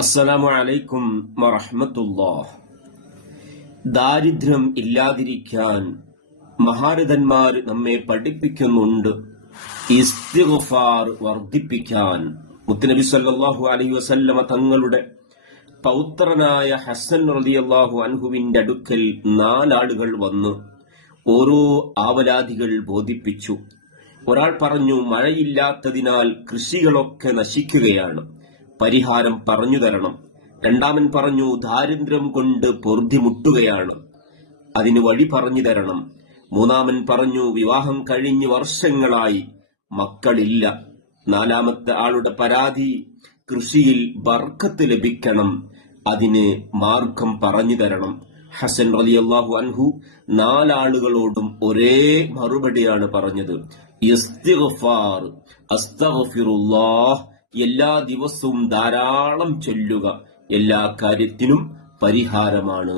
അസ്സലാമു അലൈക്കും വറഹ്മത്തുള്ളാഹ്. ദാരിദ്ര്യം ഇല്ലാതിരിക്കാൻ മഹാരഥന്മാർ നമ്മെ പഠിപ്പിക്കുന്നുണ്ട്. ഇസ്തിഗ്ഫാർ വർദ്ധിപ്പിക്കാൻ മുത്തുനബി സല്ലല്ലാഹു അലൈഹി വസല്ലമ തങ്ങളുടെ പൗത്രനായ ഹസൻ റളിയല്ലാഹു അൻഹുവിന്റെ അടുക്കൽ 4 ആളുകൾ വന്ന് ഓരോ ആവലാദികൾ ബോധിപ്പിച്ചു. ഒരാൾ പറഞ്ഞു, മഴയില്ലാത്തതിനാൽ കൃഷികളൊക്കെ നശിക്കുകയാണ്, പരിഹാരം പറഞ്ഞു തരണം. രണ്ടാമൻ പറഞ്ഞു, ദാരിദ്ര്യം കൊണ്ട് പൊറുതിമുട്ടുകയാണ്, അതിന് വഴി പറഞ്ഞു തരണം. മൂന്നാമൻ പറഞ്ഞു, വിവാഹം കഴിഞ്ഞ് വർഷങ്ങളായി മക്കളില്ല. നാലാമത്തെ ആളുടെ പരാതി, കൃഷിയിൽ ബർക്കത്ത് ലഭിക്കണം, അതിന് മാർഗം പറഞ്ഞു തരണം. ഹസൻ റളിയല്ലാഹു അൻഹു 4 ആളുകളോടും ഒരേ മറുപടിയാണ് പറഞ്ഞത്, ഇസ്തിഗ്ഫാർ, അസ്തഗ്ഫിറുല്ലാഹ്, എല്ലാ ദിവസവും ധാരാളം ചൊല്ലുക, എല്ലാ കാര്യത്തിനും പരിഹാരമാണ്.